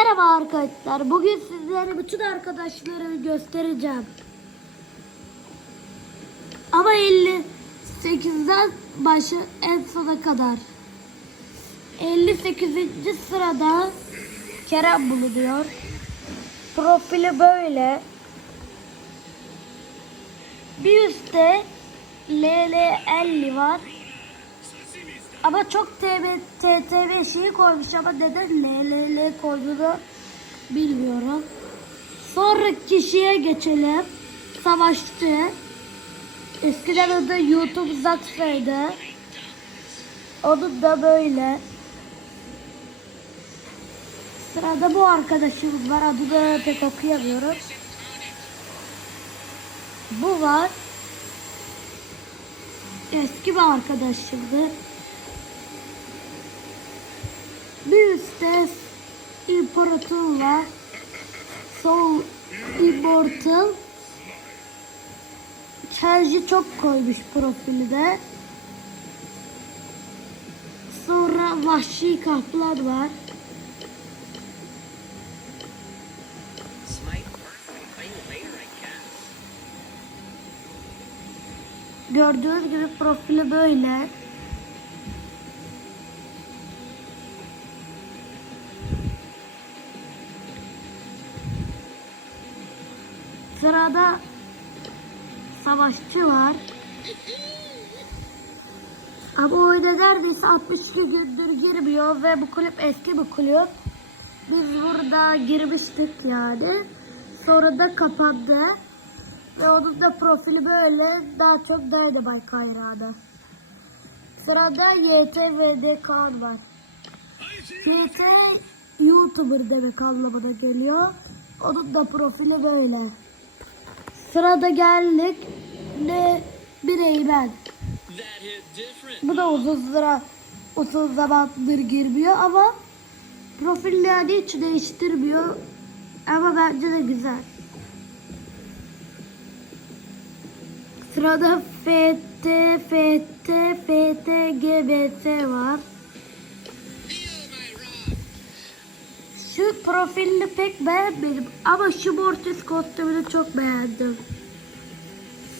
Merhaba arkadaşlar. Bugün sizlere bütün arkadaşları göstereceğim. Ama 58'den başa en sona kadar. 58. sırada Kerem bulunuyor. Profili böyle. Bir üstte LL50 var. Ama çok TTV şeyi koymuş ama neden LLL koyduğunu bilmiyorum. Sonraki kişiye geçelim. Savaşçı. Eskiden adı YouTube Zaksa'ydı. Onun da böyle. Sırada bu arkadaşımız var. Adını pek okuyamıyorum. Bu var. Eski bir arkadaşımdı. Bir üstte imparator var. Sol immortal. Kenji çok koymuş profili de. Sonra vahşi kaplan var. Gördüğünüz gibi profili böyle. Sırada savaşçı var. Ama oyuna neredeyse 62 gündür girmiyor ve bu kulüp eski bir kulüp. Biz burada girmiştik yani. Sonra da kapandı. Ve onun da profili böyle daha çok Dynamite hayranı. Sırada YTVD Kaan var. YT YouTuber demek anlamına geliyor. Onun da profili böyle. Sırada geldik. That hit different. Bu da uzun sıra uzun zamandır girmiyor ama profillerini hiç değiştirmiyor. Ama bence de güzel. Sırada FT, FT, FT, GBT var. Şu profilini pek beğenmedim ama şu Mortis kostümünü çok beğendim.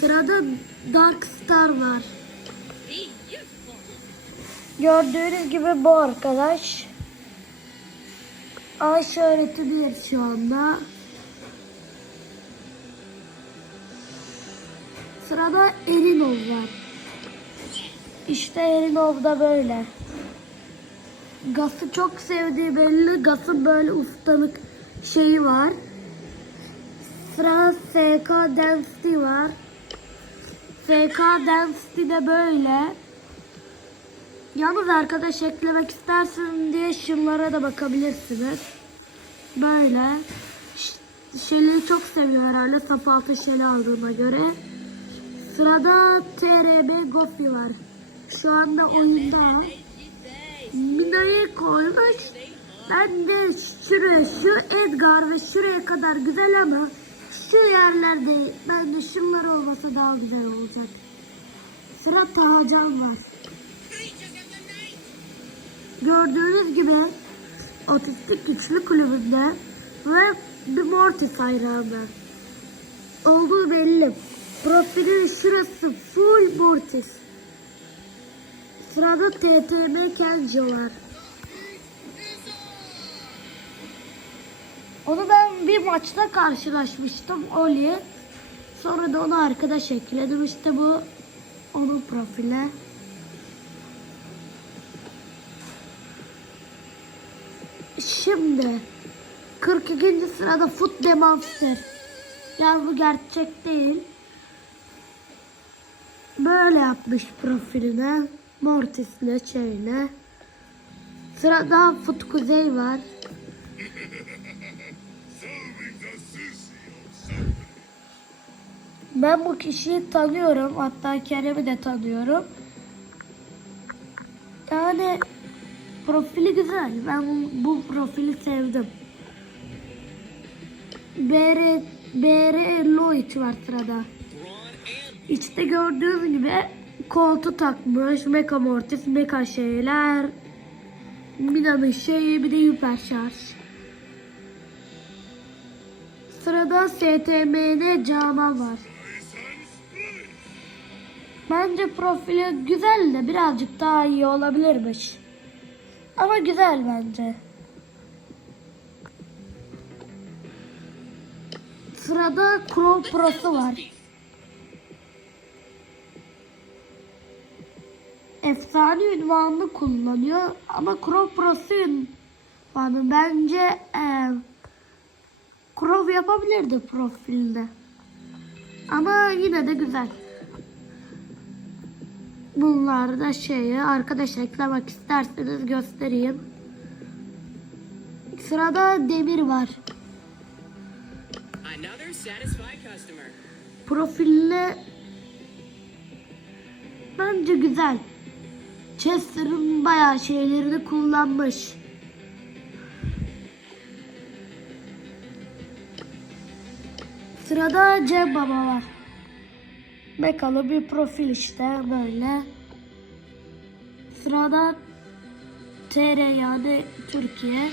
Sırada Darkstar var. Gördüğünüz gibi bu arkadaş. Ay şöhreti bir şu anda. Sırada Erinov var. İşte Erinov da böyle. Gas'ı çok sevdiği belli. Gas'ın böyle ustalık şeyi var. Sıra SK Density var. SK Density de böyle. Yalnız arkadaş eklemek istersin diye şunlara da bakabilirsiniz. Böyle. Şeli'yi çok seviyor herhalde sap altı şeli aldığına göre. Sırada TRB Gofi var. Şu anda oyunda. Mina'yı koymuş. Ben de şuraya şu Edgar ve şuraya kadar güzel ama şu yerlerde ben de şunlar olmasa daha güzel olacak. Sıra Tahacan var. Gördüğünüz gibi otistik güçlü kulübünde ve bir Mortis hayranı. Olduğu belli. Profilin şurası full Mortis. Sırada TTM Kenji var. Maçta karşılaşmıştım Oli. Sonra da onu arkadaş ekledim. İşte bu onun profili. Şimdi 42. sırada Foot the Monster. Yani bu gerçek değil. Böyle yapmış profiline. Mortis'le şeyle. Sırada Foot Kuzey var. Ben bu kişiyi tanıyorum. Hatta Kerem'i de tanıyorum. Yani profili güzel. Ben bu, profili sevdim. BR, BR Lloyd var sırada. İçte gördüğünüz gibi koltu takmış. Mecha Mortis, Mecha şeyler. Mina'nın şeyi bir de hiper şarj. Sırada STM'de Canan var. Bence profili güzel de birazcık daha iyi olabilirmiş. Ama güzel bence. Sırada Crow Pro'su var. Efsane ünvanını kullanıyor ama Crow Pro'su ünvanı bence eee Crow yapabilirdi profilde. Ama yine de güzel. Bunlar da şeyi arkadaş eklemek isterseniz göstereyim. Sırada Demir var. Profiline bence güzel. Chester'ın bayağı şeylerini kullanmış. Sırada Cem Baba var. Bekalı bir profil işte böyle. Sırada TR yani Türkiye.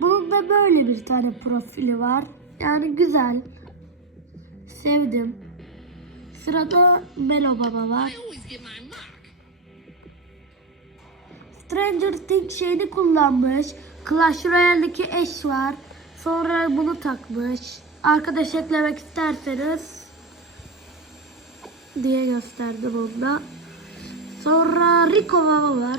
Bunun da böyle bir tane profili var. Yani güzel. Sevdim. Sırada Melo Baba var. Stranger Things şeyini kullanmış. Clash Royale'deki eş var. Sonra bunu takmış. Arkadaş eklemek isterseniz diye gösterdim onda. Sonra Rico Baba var.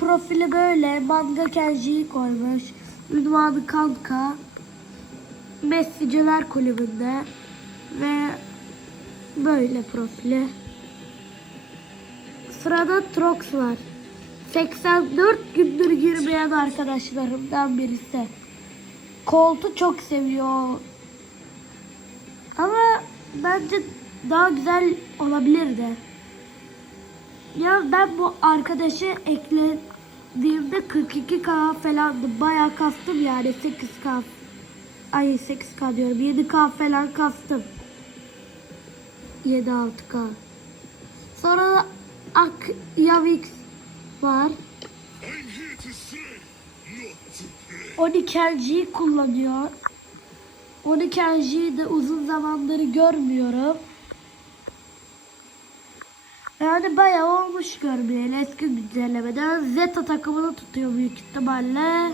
Profili böyle manga Kenji'yi koymuş. Ünvanı kanka. Messi'ciler kulübünde. Ve böyle profili. Sırada Trox var. 84 gündür girmeyen arkadaşlarımdan birisi. Colt'u çok seviyor. Ama bence daha güzel olabilirdi. Ya ben bu arkadaşı eklediğimde 42k falandı. Bayağı kastım yani 8k. Ay 8k diyorum. 7k falan kastım. 7-6k. Sonra Ak Yavix var. 12 kullanıyor. 12 de uzun zamandır görmüyorum. Yani bayağı olmuş görmeyeli eski güncellemeden. Zeta takımını tutuyor büyük ihtimalle.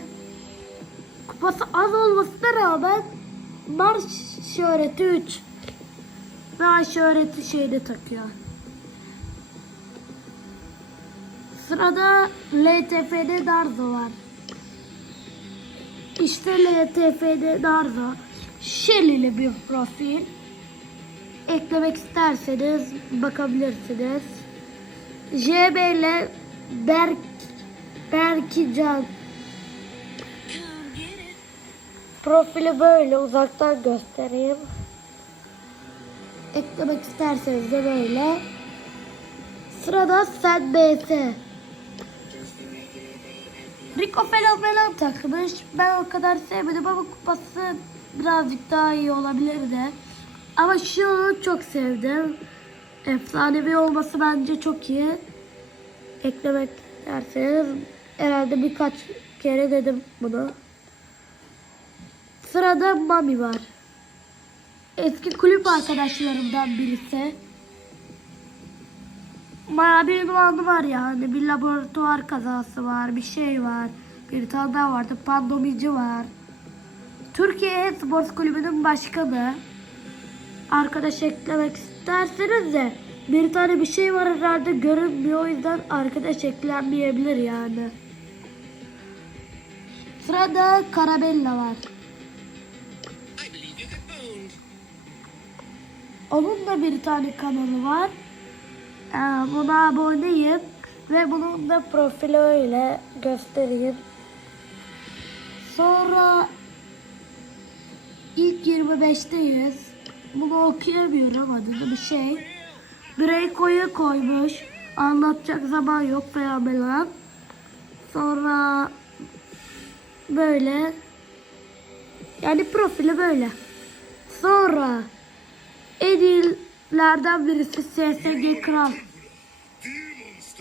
Kupası az olmasına rağmen Mars şöhreti 3. Ve ay şöhreti şeyde takıyor. Sırada LTF'de Darzo var. İşte LTF'de Darzo. Shelly'li bir profil. Eklemek isterseniz bakabilirsiniz. JB ile Berk Berkican Profili böyle uzaktan göstereyim. Eklemek isterseniz de böyle. Sırada Sen BS. Rico falan takmış. Ben o kadar sevmedim ama kupası birazcık daha iyi olabilirdi. Ama şunu çok sevdim. Efsanevi olması bence çok iyi. Eklemek derseniz herhalde birkaç kere dedim bunu. Sırada Mami var. Eski kulüp arkadaşlarımdan birisi. Bayağı bir ünvanı var yani. Bir laboratuvar kazası var, bir şey var. Bir tane daha vardı. Pandomici var. Türkiye Sports Kulübü'nün başkanı. Arkadaş eklemek isterseniz de bir tane bir şey var herhalde görünmüyor. O yüzden arkadaş eklenmeyebilir yani. Sırada Karabella var. Onun da bir tane kanalı var. Ee, buna aboneyim. Ve bunun da profili öyle göstereyim. Sonra ilk 25'teyiz. Bunu okuyamıyorum adını bir şey. Draco'yu koymuş. Anlatacak zaman yok falan falan. Sonra böyle. Yani profili böyle. Sonra Edillerden birisi SSG Kral.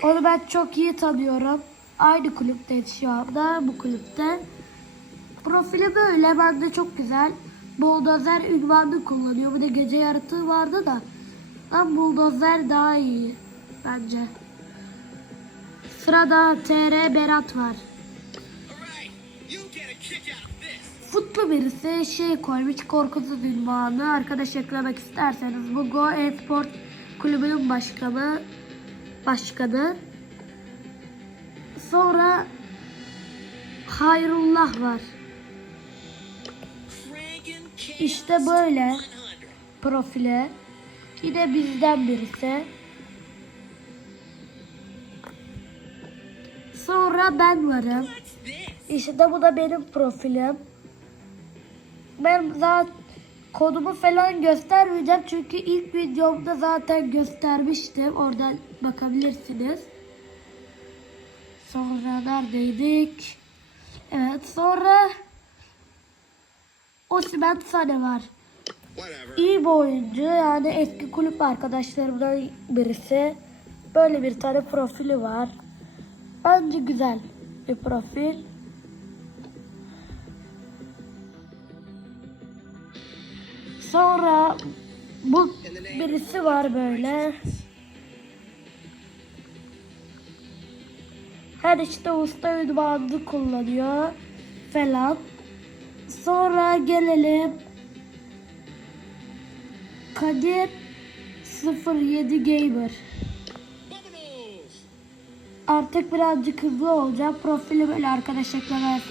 Onu ben çok iyi tanıyorum. Aynı kulüpteyiz şu anda bu kulüpte. Profili böyle bence çok güzel. Bulldozer ünvanını kullanıyor. Bir de gece yaratığı vardı da. Ama Bulldozer daha iyi bence. Sırada TR Berat var. Futlu birisi şey koymuş korkusuz ünvanı. Arkadaş eklemek isterseniz bu Go Esport kulübünün başkanı. Başkanı. Sonra Hayrullah var. İşte böyle 100. profile. Yine bizden birisi. Sonra ben varım. İşte bu da benim profilim. Ben zaten kodumu falan göstermeyeceğim çünkü ilk videomda zaten göstermiştim. Oradan bakabilirsiniz. Sonra neredeydik? Evet sonra Osimhen Sane var. İyi bir oyuncu yani eski kulüp arkadaşlarımdan birisi. Böyle bir tane profili var. Bence güzel bir profil. Sonra bu birisi var böyle. Her işte usta ünvanını kullanıyor falan. Sonra gelelim Kadir 07 Gamer. Artık birazcık hızlı olacağım. Profili böyle arkadaş eklemez,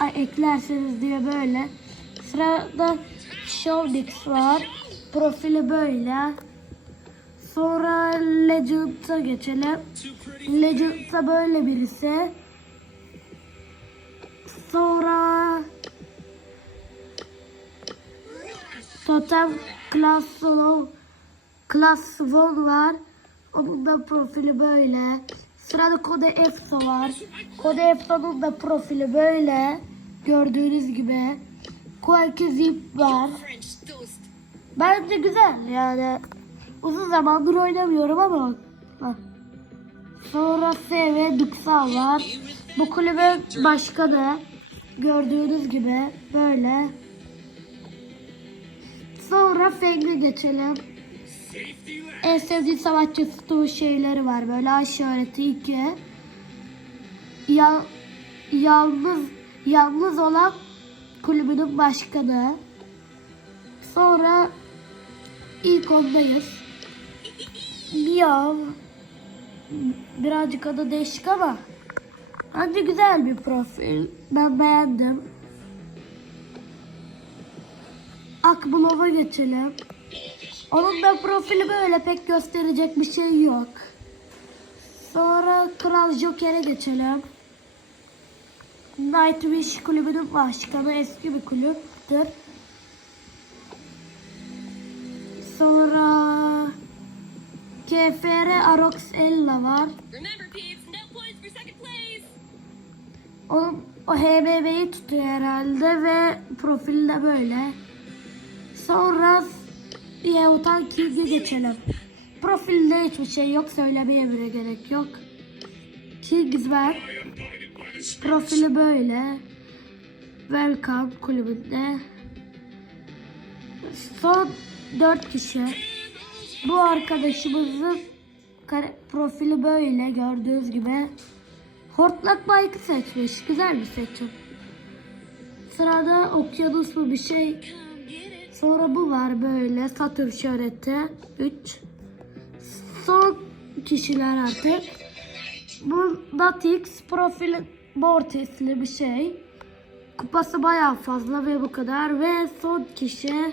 ay, eklerseniz diye böyle. Sırada Showdix var. Profili böyle. Sonra Legend'a geçelim. Legend'da böyle birisi. Sonra Totem Class Solo Class One var. Onun da profili böyle. Sırada Kode Efso var. Kode Efso'nun da profili böyle. Gördüğünüz gibi. Quake Zip var. Bence güzel yani. Uzun zamandır oynamıyorum ama. Sonra SV Duksal var. Bu kulübün başkanı. Gördüğünüz gibi böyle. Sonra Feng'e geçelim. En sevdiği savaşçı Stu şeyleri var böyle ay şöhreti 2. Ya, yalnız yalnız olan kulübünün başkanı. Sonra ilk ondayız. Miyav. Birazcık adı değişik ama bence güzel bir profil. Ben beğendim. Akbulov'a geçelim. Onun da profili böyle pek gösterecek bir şey yok. Sonra Kral Joker'e geçelim. Nightwish kulübünün başkanı eski bir kulüptür. Sonra KFR Arox Ella var. Onun o HBB'yi tutuyor herhalde ve profili de böyle. Sonra Yehutan King'e geçelim. Profilde hiçbir şey yok. Söylemeye bile gerek yok. Kings var. Profili böyle. Welcome kulübünde. Son 4 kişi. Bu arkadaşımızın profili böyle gördüğünüz gibi. Hortlak Bike'ı seçmiş. Güzel bir seçim. Sırada okyanuslu bir şey. Sonra bu var böyle Satürn şöhreti 3. Son kişiler artık. Bu Natix profili Mortis'li bir şey. Kupası bayağı fazla ve bu kadar. Ve son kişi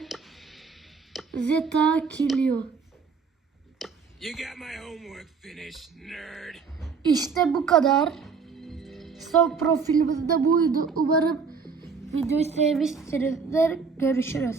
Zeta Kilio. You got my homework finished, nerd. İşte bu kadar. Son profilimiz de buydu. Umarım videoyu sevmişsinizdir. Görüşürüz.